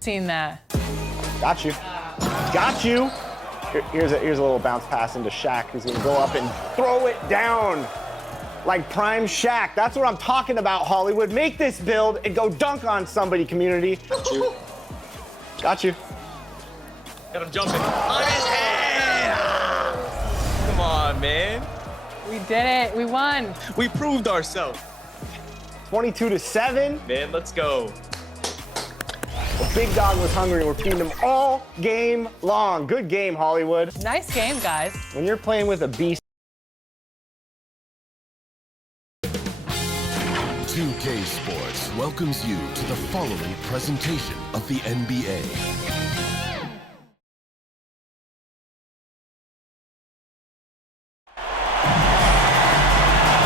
Seen that. Got you. Got you. Here's a little bounce pass into Shaq, who's gonna go up and throw it down like prime Shaq. That's what I'm talking about, Hollywood. Make this build and go dunk on somebody, community. Got you. Got you. Got him jumping. On his head! Come on, man. We did it. We won. We proved ourselves. 22-7. Man, let's go. The big dog was hungry. We're feeding him all game long. Good game, Hollywood. Nice game, guys. When you're playing with a beast. 2K Sports welcomes you to the following presentation of the NBA.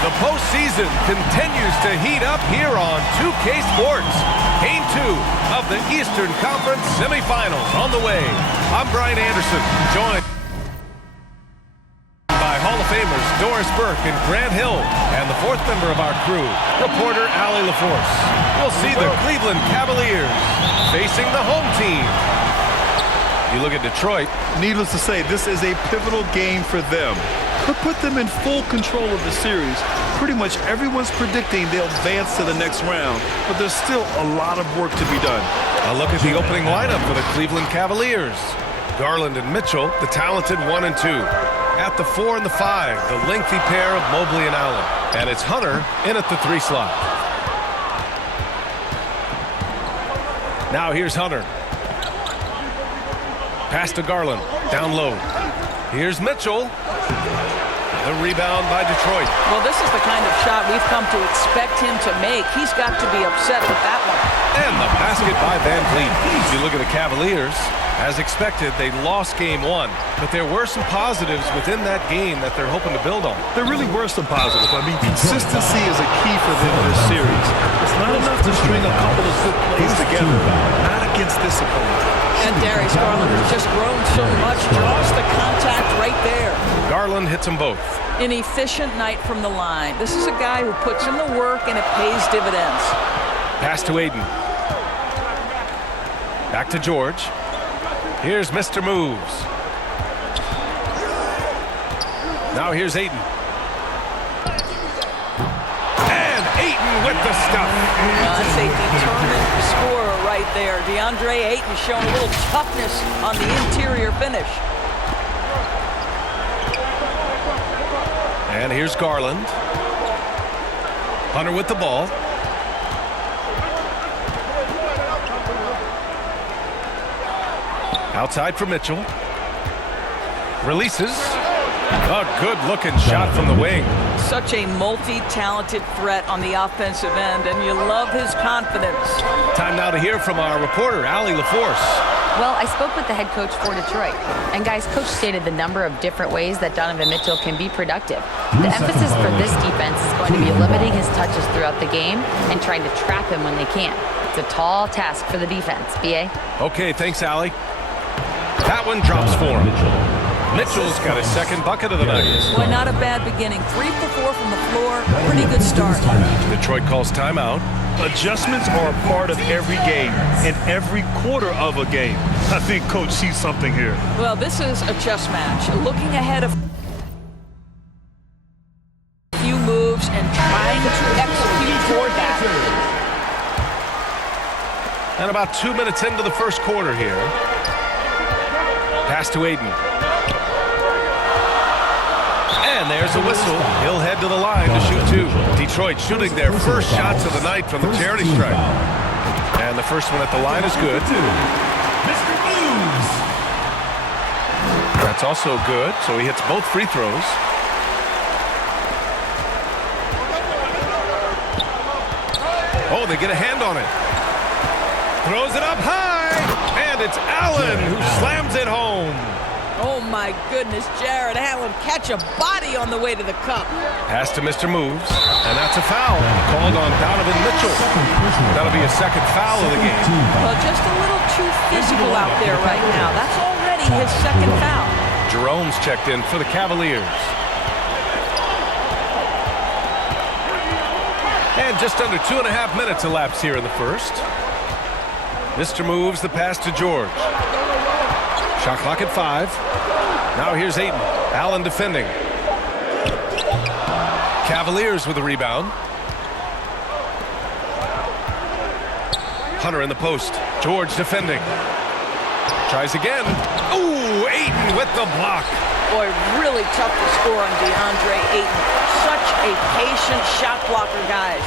The postseason continues to heat up here on 2K Sports. Game 2 of the Eastern Conference semifinals on the way. I'm Brian Anderson, joined by Hall of Famers Doris Burke and Grant Hill, and the fourth member of our crew, reporter Allie LaForce. We'll see the Cleveland Cavaliers facing the home team. You look at Detroit. Needless to say, this is a pivotal game for them. Could put them in full control of the series. Pretty much everyone's predicting they'll advance to the next round, but there's still a lot of work to be done. A look at the opening lineup for the Cleveland Cavaliers. Garland and Mitchell, the talented 1 and 2. At the 4 and the 5, the lengthy pair of Mobley and Allen. And it's Hunter in at the 3 slot. Now here's Hunter. Pass to Garland, down low. Here's Mitchell. The rebound by Detroit. Well, this is the kind of shot we've come to expect him to make. He's got to be upset with that one. And the basket by Van Vliet. If you look at the Cavaliers, as expected, they lost game 1. But there were some positives within that game that they're hoping to build on. There really were some positives. I mean, consistency is a key for them in this series. It's not enough to string a couple of good plays together, not against this opponent. And Darius Garland has just grown so much, draws the contact right there. Garland hits them both. An efficient night from the line. This is a guy who puts in the work and it pays dividends. Pass to Aiden. Back to George. Here's Mr. Moves. Now here's Aiden. And Aiden with the stuff. That's a determined scorer right there. DeAndre Ayton showing a little toughness on the interior finish. And here's Garland. Hunter with the ball. Outside for Mitchell. Releases. A good-looking shot from the wing. Such a multi-talented threat on the offensive end, and you love his confidence. Time now to hear from our reporter, Allie LaForce. Well, I spoke with the head coach for Detroit. And guys, coach stated the number of different ways that Donovan Mitchell can be productive. The emphasis for this defense is going to be limiting his touches throughout the game and trying to trap him when they can. It's a tall task for the defense. BA? Okay, thanks, Allie. That one drops for him. Mitchell's got his second bucket of the night. Well, not a bad beginning. 3 for 4 from the floor. Pretty good start. Detroit calls timeout. Adjustments are a part of every game and every quarter of a game. I think coach sees something here. Well, this is a chess match. Looking ahead of a few moves and trying to execute toward that. And about 2 minutes into the first quarter here. Pass to Aiden. And there's a whistle. He'll head to the line to shoot 2. Detroit shooting their first shots of the night from the charity stripe. And the first one at the line is good. Mr. Moves. That's also good, so he hits both free throws. Oh, they get a hand on it. Throws it up high, and it's Allen who slams it home. Oh, my goodness, Jared Allen catch a body on the way to the cup. Pass to Mr. Moves, and that's a foul called on Donovan Mitchell. That'll be a second foul of the game. Well, just a little too physical out there right now. That's already his second foul. Jerome's checked in for the Cavaliers. And just under 2.5 minutes elapsed here in the first. Mr. moves the pass to George. Shot clock at 5. Now here's Ayton. Allen defending. Cavaliers with a rebound. Hunter in the post. George defending. Tries again. Ooh, Ayton with the block. Boy, really tough to score on DeAndre Ayton. Such a patient shot blocker, guys.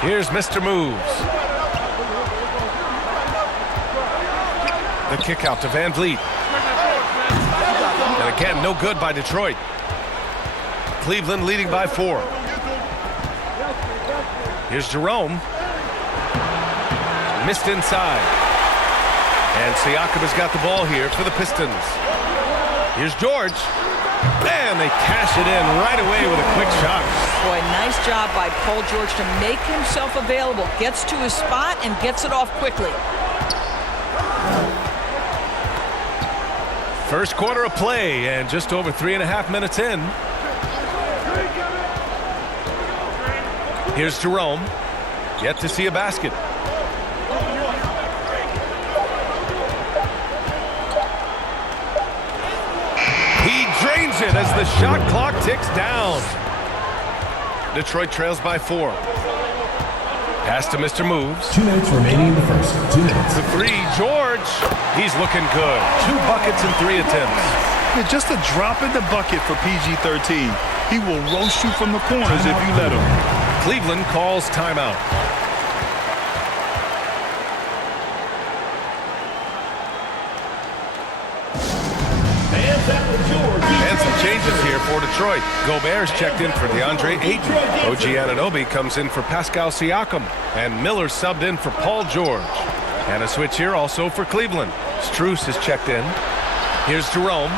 Here's Mr. Moves. The kick out to Van Vliet. And again, no good by Detroit. Cleveland leading by 4. Here's Jerome. Missed inside. And Siakam has got the ball here for the Pistons. Here's George. And they cash it in right away with a quick shot. Boy, nice job by Paul George to make himself available. Gets to his spot and gets it off quickly. First quarter of play and just over 3.5 minutes in. Here's Jerome. Yet to see a basket. He drains it as the shot clock ticks down. Detroit trails by 4. Pass to Mr. Moves. 2 minutes remaining in the first. 2 minutes. The 3, George. He's looking good. 2 buckets in 3 attempts. Yeah, just a drop in the bucket for PG-13. He will roast you from the corners if you let him. Cleveland calls timeout. And some changes here for Detroit. Gobert's checked in for DeAndre Ayton. OG Anunoby comes in for Pascal Siakam. And Miller subbed in for Paul George. And a switch here also for Cleveland. Strus is checked in. Here's Jerome.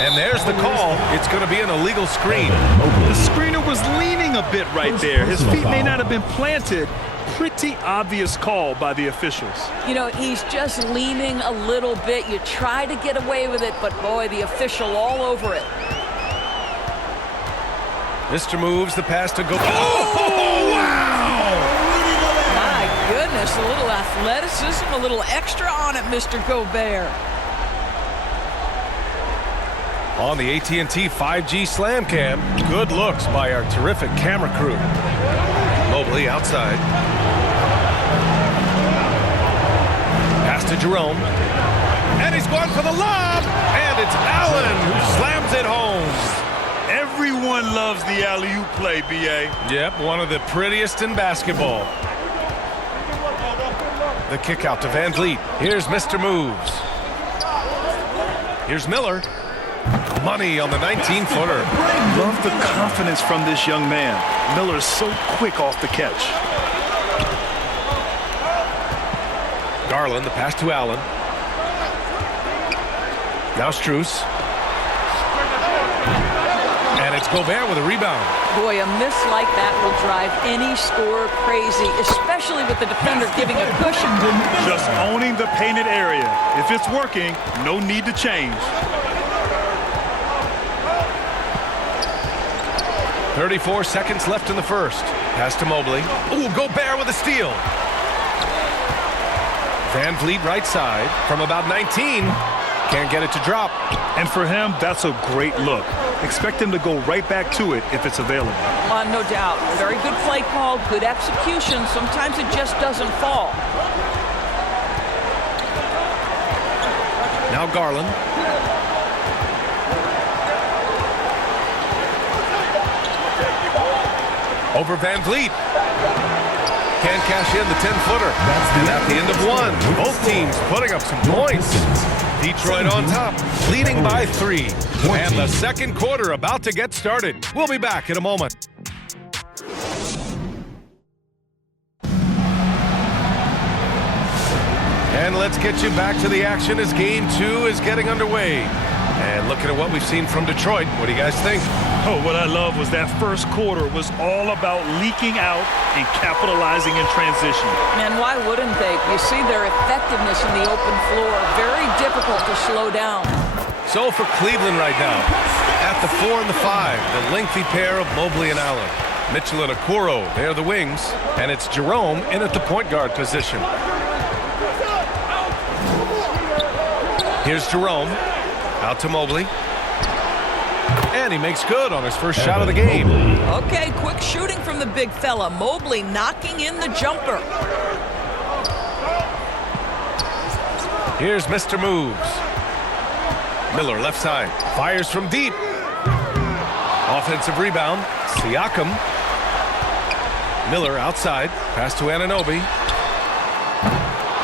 And there's the call. It's going to be an illegal screen. The screener was leaning a bit right there. His feet may not have been planted. Pretty obvious call by the officials. You know, he's just leaning a little bit. You try to get away with it, but boy, the official all over it. Mr. Moves the pass to go. Oh, wow! My goodness, a little athleticism, a little extra on it, Mr. Gobert. On the AT&T 5G Slam Cam, good looks by our terrific camera crew. Mobley outside. Pass to Jerome. And he's going for the lob. And it's Allen who slams it home. Everyone loves the alley-oop play, B.A. Yep, one of the prettiest in basketball. The kick out to Van Vliet. Here's Mr. Moves. Here's Miller. Money on the 19-footer. Love the confidence from this young man. Miller's so quick off the catch. Garland, the pass to Allen. Now Strus. And it's Gobert with a rebound. Boy, a miss like that will drive any scorer crazy, especially with the defender giving a cushion. Just owning the painted area. If it's working, no need to change. 34 seconds left in the first. Pass to Mobley. Ooh, Gobert with a steal. Van Vliet right side from about 19. Can't get it to drop. And for him, that's a great look. Expect him to go right back to it if it's available. No doubt. Very good play call, good execution. Sometimes it just doesn't fall. Now Garland. Over Van Vliet. Can't cash in the 10-footer. And at the end of 1, both teams putting up some points. Detroit on top, leading by 3. And the second quarter about to get started. We'll be back in a moment. And let's get you back to the action as Game 2 is getting underway. And looking at what we've seen from Detroit, what do you guys think? Oh, what I love was that first quarter was all about leaking out and capitalizing in transition. And why wouldn't they? You see their effectiveness in the open floor. Very difficult to slow down. So for Cleveland right now, at the 4 and the 5, the lengthy pair of Mobley and Allen. Mitchell and Okoro, they're the wings. And it's Jerome in at the point guard position. Here's Jerome. Out to Mobley. And he makes good on his first shot of the game. Okay, quick shooting from the big fella. Mobley knocking in the jumper. Here's Mr. Moves. Miller left side. Fires from deep. Offensive rebound. Siakam. Miller outside. Pass to Anunoby.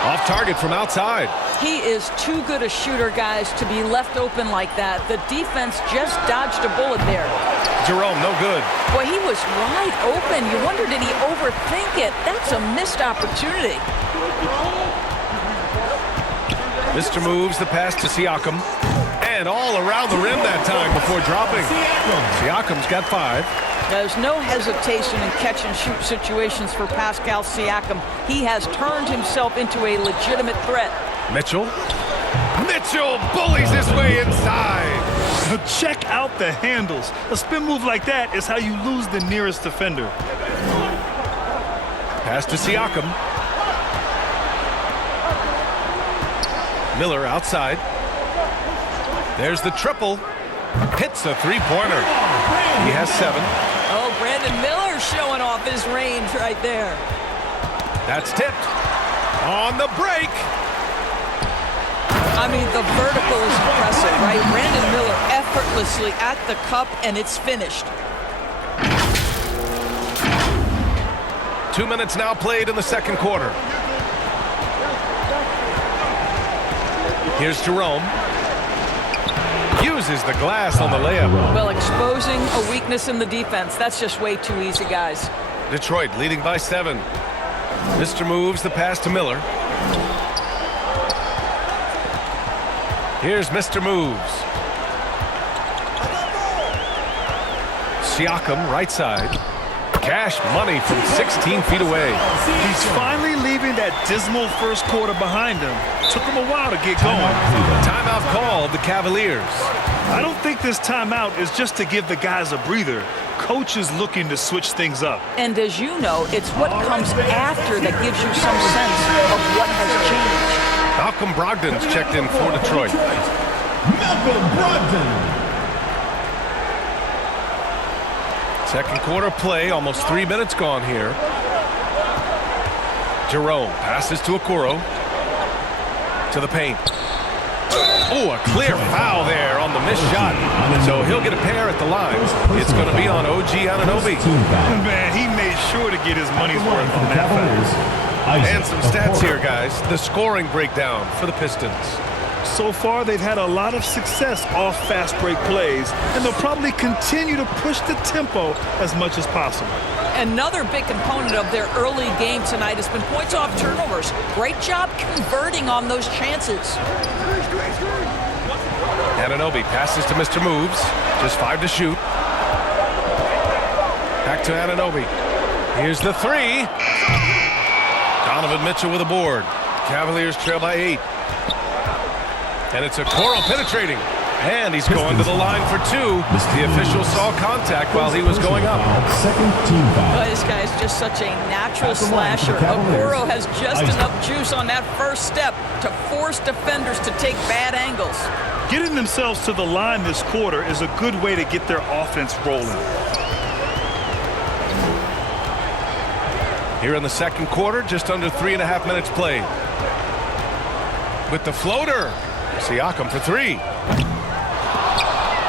Off target from outside. He is too good a shooter, guys, to be left open like that. The defense just dodged a bullet there. Jerome, no good. Boy, he was wide open. You wonder, did he overthink it? That's a missed opportunity. Mr. Moves the pass to Siakam. And all around the rim that time before dropping. Siakam's got 5. There's no hesitation in catch-and-shoot situations for Pascal Siakam. He has turned himself into a legitimate threat. Mitchell. Mitchell bullies his way inside. Check out the handles. A spin move like that is how you lose the nearest defender. Pass to Siakam. Miller outside. There's the triple. Hits the three-pointer. He has 7. Oh, Brandon Miller showing off his range right there. That's tipped. On the break. I mean, the vertical is impressive, right? Brandon Miller effortlessly at the cup, and it's finished. 2 minutes now played in the second quarter. Here's Jerome. Uses the glass on the layup. Well, exposing a weakness in the defense. That's just way too easy, guys. Detroit leading by 7. Mr. Moves the pass to Miller. Here's Mr. Moves. Siakam right side. Cash money from 16 feet away. He's finally leaving that dismal first quarter behind him. Took him a while to get going. Timeout called the Cavaliers. I don't think this timeout is just to give the guys a breather. Coach is looking to switch things up. And as you know, it's what comes after that gives you some sense of what has changed. Malcolm Brogdon's checked in for Detroit. Malcolm Brogdon. Second quarter play, almost 3 minutes gone here. Jerome passes to Okoro. To the paint. Oh, a clear foul there on the missed shot. So he'll get a pair at the line. It's going to be on OG Anunoby. Man, he made sure to get his money's worth on that foul. And some stats here, guys. The scoring breakdown for the Pistons. So far, they've had a lot of success off fast break plays, and they'll probably continue to push the tempo as much as possible. Another big component of their early game tonight has been points off turnovers. Great job converting on those chances. Anunoby passes to Mr. Moves. Just 5 to shoot. Back to Anunoby. Here's the 3. Donovan Mitchell with a board. Cavaliers trail by 8. And it's Okoro penetrating. And he's going to the line for 2. The official saw contact while he was going up. Well, this guy is just such a natural slasher. Okoro has just enough juice on that first step to force defenders to take bad angles. Getting themselves to the line this quarter is a good way to get their offense rolling. Here in the second quarter, just under 3.5 minutes played. With the floater. Siakam for 3.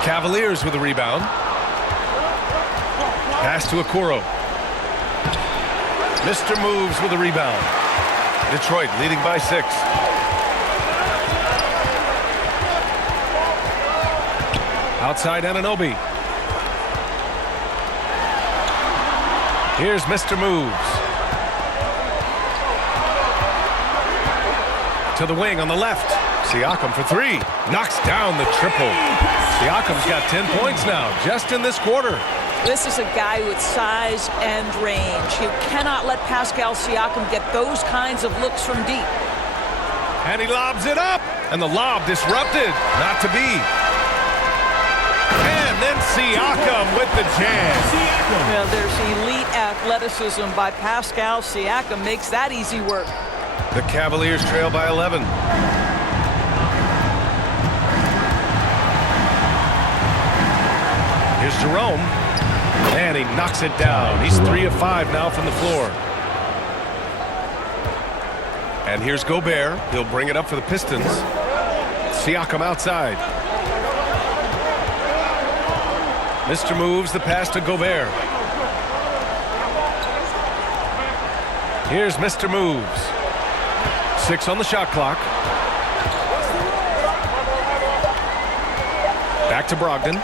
Cavaliers with a rebound. Pass to Okoro. Mr. Moves with a rebound. Detroit leading by 6. Outside Anunoby. Here's Mr. Moves. To the wing on the left. Siakam for 3. Knocks down the triple. Siakam's got 10 points now, just in this quarter. This is a guy with size and range. You cannot let Pascal Siakam get those kinds of looks from deep. And he lobs it up. And the lob disrupted. Not to be. And then And Siakam with the jam. Well, there's elite athleticism by Pascal Siakam. Makes that easy work. The Cavaliers trail by 11. Here's Jerome. And he knocks it down. He's 3 of 5 now from the floor. And here's Gobert. He'll bring it up for the Pistons. Siakam outside. Mr. Moves the pass to Gobert. Here's Mr. Moves. 6 on the shot clock. Back to Brogdon.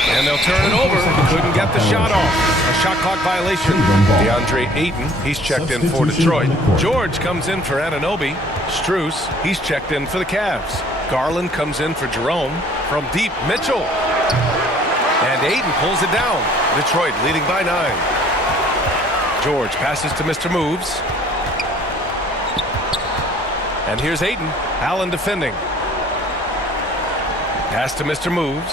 And they'll turn it over. Couldn't get the shot off. A shot clock violation. DeAndre Ayton, he's checked in for Detroit. George comes in for Anunoby. Strus, he's checked in for the Cavs. Garland comes in for Jerome. From deep, Mitchell. And Ayton pulls it down. Detroit leading by 9. George passes to Mr. Moves. And here's Ayton. Allen defending. Pass to Mr. Moves.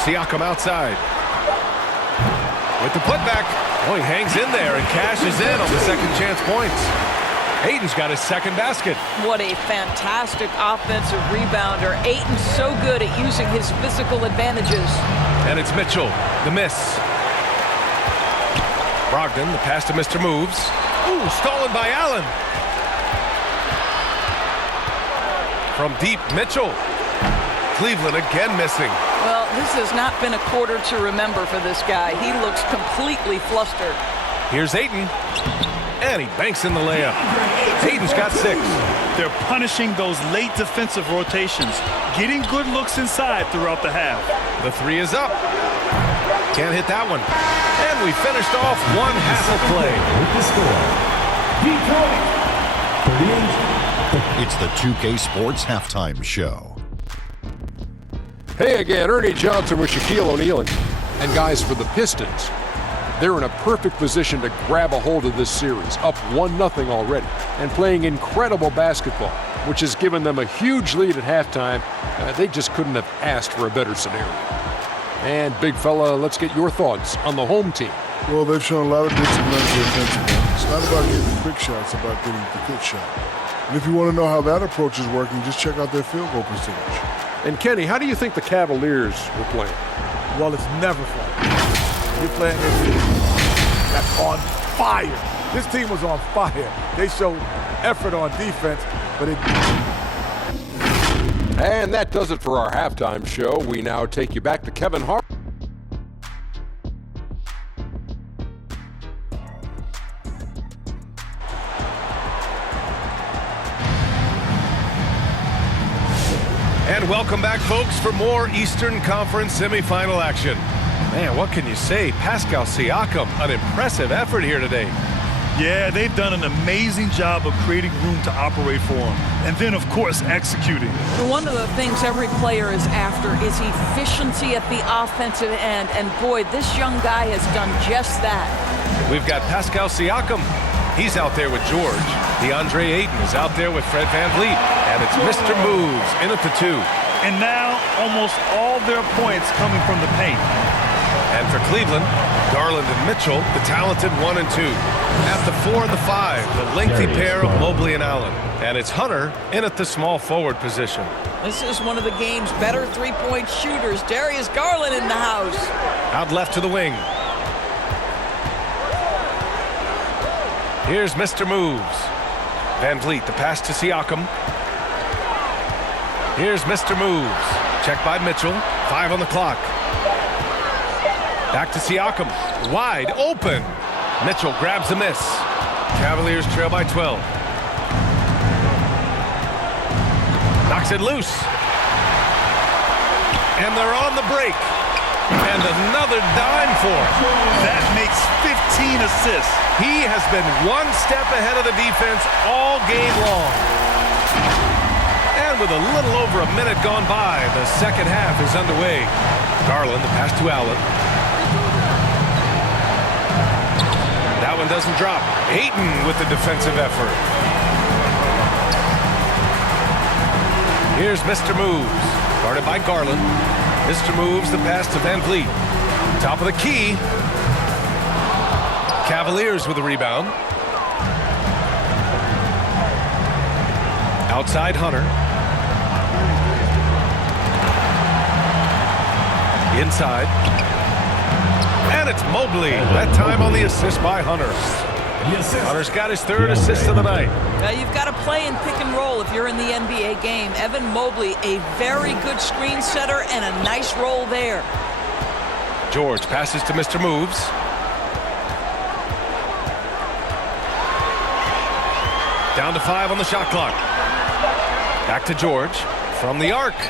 Siakam outside. With the putback. Oh, he hangs in there and cashes in on the second chance points. Ayton's got his second basket. What a fantastic offensive rebounder. Ayton's so good at using his physical advantages. And it's Mitchell, the miss. Brogdon, the pass to Mr. Moves. Ooh, stolen by Allen. From deep, Mitchell. Cleveland again missing. Well, this has not been a quarter to remember for this guy. He looks completely flustered. Here's Ayton. And he banks in the layup. Ayton's got 6. They're punishing those late defensive rotations, getting good looks inside throughout the half. The 3 is up. Can't hit that one. And we finished off one half of play. It's the 2K Sports Halftime Show. Hey again, Ernie Johnson with Shaquille O'Neal. And guys, for the Pistons, they're in a perfect position to grab a hold of this series, up 1-0 already, and playing incredible basketball, which has given them a huge lead at halftime. They just couldn't have asked for a better scenario. And big fella, let's get your thoughts on the home team. Well, they've shown a lot of discipline defensively. It's not about getting quick shots, it's about getting the good shot. And if you want to know how that approach is working, just check out their field goal percentage. And Kenny, how do you think the Cavaliers were playing? Well, it's never fun. You're playing this team that's on fire. This team was on fire. They showed effort on defense, but it... And that does it for our halftime show. We now take you back to Kevin Hart. And welcome back, folks, for more Eastern Conference semifinal action. Man, what can you say? Pascal Siakam, an impressive effort here today. Yeah, they've done an amazing job of creating room to operate for him. And then, of course, executing. One of the things every player is after is efficiency at the offensive end. And boy, this young guy has done just that. We've got Pascal Siakam. He's out there with George. DeAndre Ayton is out there with Fred VanVleet. And it's Mr. Moves in at the 2. And now, almost all their points coming from the paint. And for Cleveland, Garland and Mitchell, the talented 1 and 2. At the 4 and the 5, the lengthy pair of Mobley and Allen. And it's Hunter in at the small forward position. This is one of the game's better three-point shooters. Darius Garland in the house. Out left to the wing. Here's Mr. Moves. VanVleet, the pass to Siakam. Here's Mr. Moves. Checked by Mitchell. 5 on the clock. Back to Siakam. Wide open. Mitchell grabs the miss. Cavaliers trail by 12. Knocks it loose. And they're on the break. And another dime for him. That makes 15 assists. He has been one step ahead of the defense all game long. And with a little over a minute gone by, the second half is underway. Garland, the pass to Allen. That one doesn't drop. Ayton with the defensive effort. Here's Mr. Moves, guarded by Garland. Mr. Moves the pass to Van Vliet. Top of the key. Cavaliers with the rebound. Outside Hunter. Inside. And it's Mobley. That time on the assist by Hunter. Hunter's got his third assist of the night. You've got to play in pick and roll if you're in the NBA game. Evan Mobley, a very good screen setter and a nice roll there. George passes to Mr. Moves. Down to 5 on the shot clock. Back to George from the arc.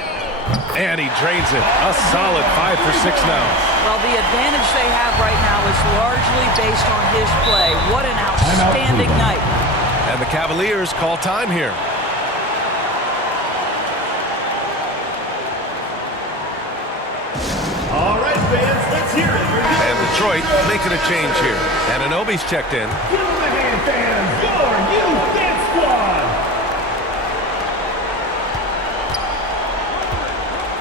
And he drains it. A solid 5 for 6 now. Well, the advantage they have right now is largely based on his play. What an outstanding night. And the Cavaliers call time here. All right, fans, let's hear it. And Detroit making a change here. And Anunoby's checked in. Give them a hand, fans. Your youth dance squad.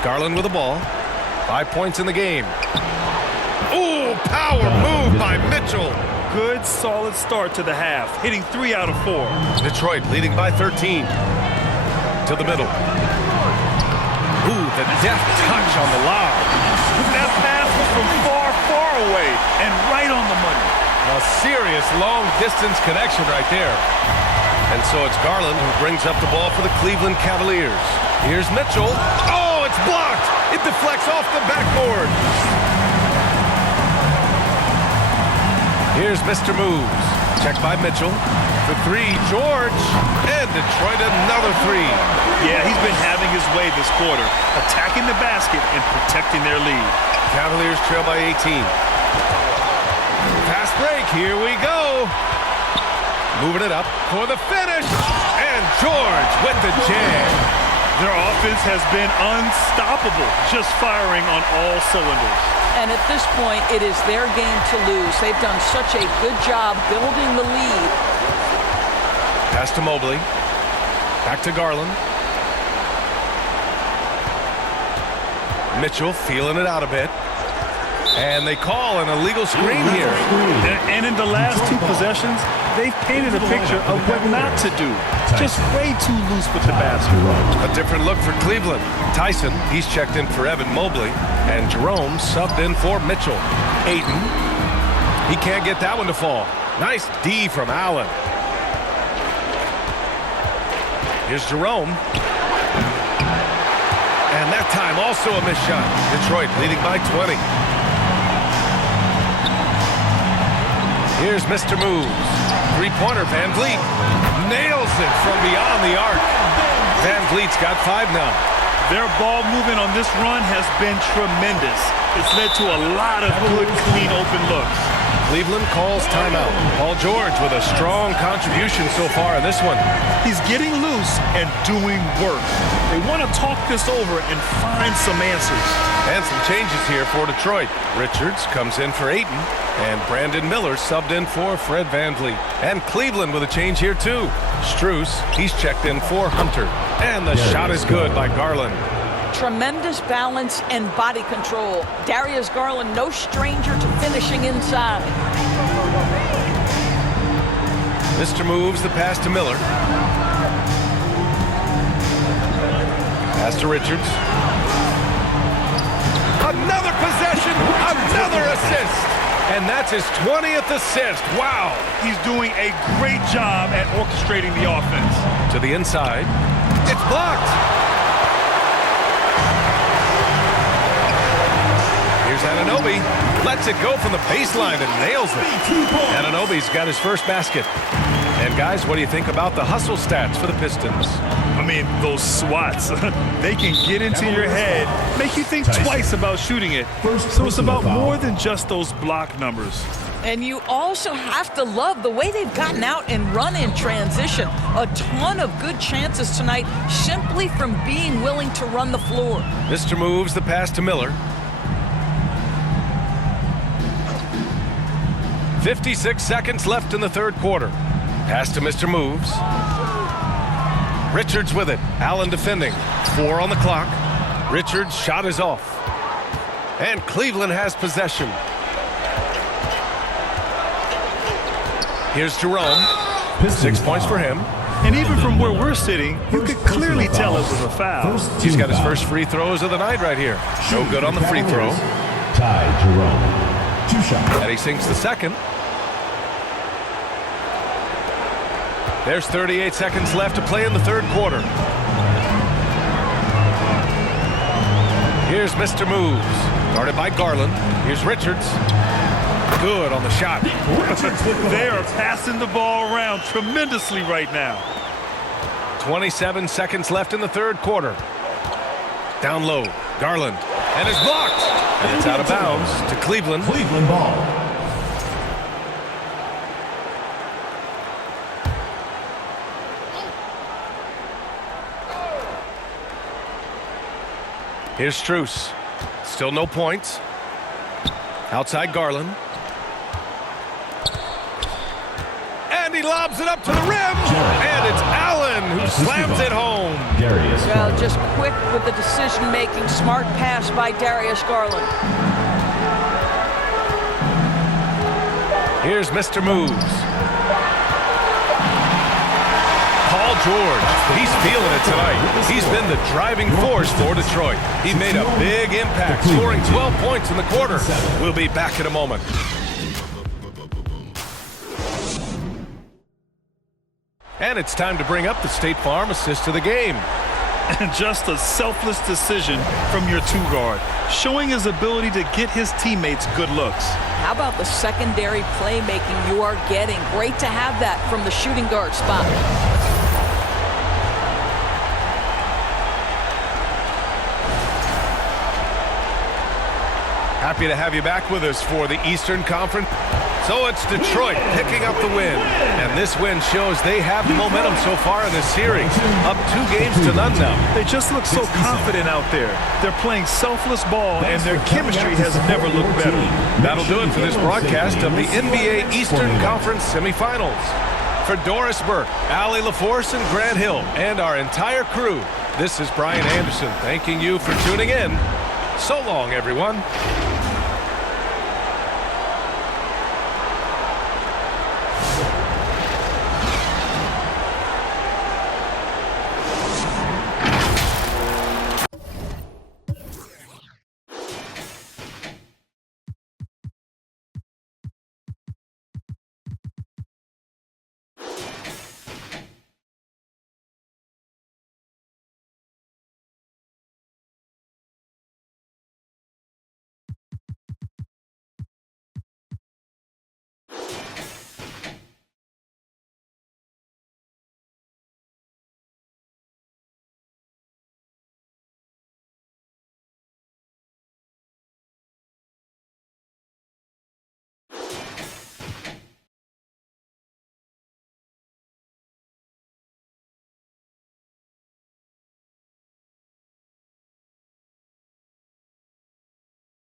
Garland with the ball. 5 points in the game. Ooh, power move by Mitchell. Good, solid start to the half, hitting 3 out of 4. Detroit leading by 13. To the middle. Ooh, the deft touch on the lob. That pass was from far, far away and right on the money. A serious long-distance connection right there. And so it's Garland who brings up the ball for the Cleveland Cavaliers. Here's Mitchell. Oh, it's blocked. It deflects off the backboard. Here's Mr. Moves. Checked by Mitchell. For 3, George. And Detroit another 3. Yeah, he's been having his way this quarter, attacking the basket and protecting their lead. Cavaliers trail by 18. Fast break, here we go. Moving it up for the finish. And George with the jam. Their offense has been unstoppable, just firing on all cylinders. And at this point, it is their game to lose. They've done such a good job building the lead. Pass to Mobley. Back to Garland. Mitchell feeling it out a bit. And they call an illegal screen here. And in the last 2 possessions, they've painted a picture of what not to do. Just way too loose with the basketball. A different look for Cleveland. Tyson, he's checked in for Evan Mobley. And Jerome subbed in for Mitchell. Ayton, he can't get that one to fall. Nice D from Allen. Here's Jerome. And that time also a missed shot. Detroit leading by 20. Here's Mr. Moves. 3-pointer, Van Vliet. Nails it from beyond the arc. Van Vliet's got 5 now. Their ball movement on this run has been tremendous. It's led to a lot of good, clean, open looks. Cleveland calls timeout. Paul George with a strong contribution so far in this one. He's getting loose and doing work. They want to talk this over and find some answers. And some changes here for Detroit. Richards comes in for Ayton, and Brandon Miller subbed in for Fred VanVleet. And Cleveland with a change here too. Strus, he's checked in for Hunter. And the shot is good by Garland. Tremendous balance and body control. Darius Garland, no stranger to finishing inside. Mr. Moves the pass to Miller. Pass to Richards. Another possession, another assist. And that's his 20th assist. Wow. He's doing a great job at orchestrating the offense. To the inside. It's blocked. Here's Anunoby. Lets it go from the baseline and nails it. Anunoby's got his first basket. And guys, what do you think about the hustle stats for the Pistons? I mean, those swats, they can get into your head, make you think twice about shooting it. So it's about more than just those block numbers. And you also have to love the way they've gotten out and run in transition. A ton of good chances tonight simply from being willing to run the floor. Mr. Moves the pass to Miller. 56 seconds left in the third quarter. Pass to Mr. Moves. Richards with it. Allen defending. 4 on the clock. Richards' shot is off. And Cleveland has possession. Here's Jerome. 6 points for him. And even from where we're sitting, you could clearly tell it was a foul. He's got his first free throws of the night right here. No good on the free throw. Ty Jerome. 2 shots. And he sinks the second. There's 38 seconds left to play in the third quarter. Here's Mr. Moves. Guarded by Garland. Here's Richards. Good on the shot. They are passing the ball around tremendously right now. 27 seconds left in the third quarter. Down low. Garland. And it's blocked. And it's out of bounds to Cleveland. Cleveland ball. Here's Strus. Still no points. Outside Garland. And he lobs it up to the rim. And it's Allen who slams it home. Well, just quick with the decision-making. Smart pass by Darius Garland. Here's Mr. Moves. Paul George, he's feeling it tonight. He's been the driving force for Detroit. He made a big impact, scoring 12 points in the quarter. We'll be back in a moment. And it's time to bring up the State Farm assist of the game. And just a selfless decision from your 2-guard, showing his ability to get his teammates good looks. How about the secondary playmaking you are getting? Great to have that from the shooting guard spot. Happy to have you back with us for the Eastern Conference. So it's Detroit picking up the win. And this win shows they have the momentum so far in this series. Up 2 games to none now. They just look so confident out there. They're playing selfless ball, and their chemistry has never looked better. That'll do it for this broadcast of the NBA Eastern Conference semifinals. For Doris Burke, Allie LaForce, and Grant Hill, and our entire crew, this is Brian Anderson thanking you for tuning in. So long, everyone.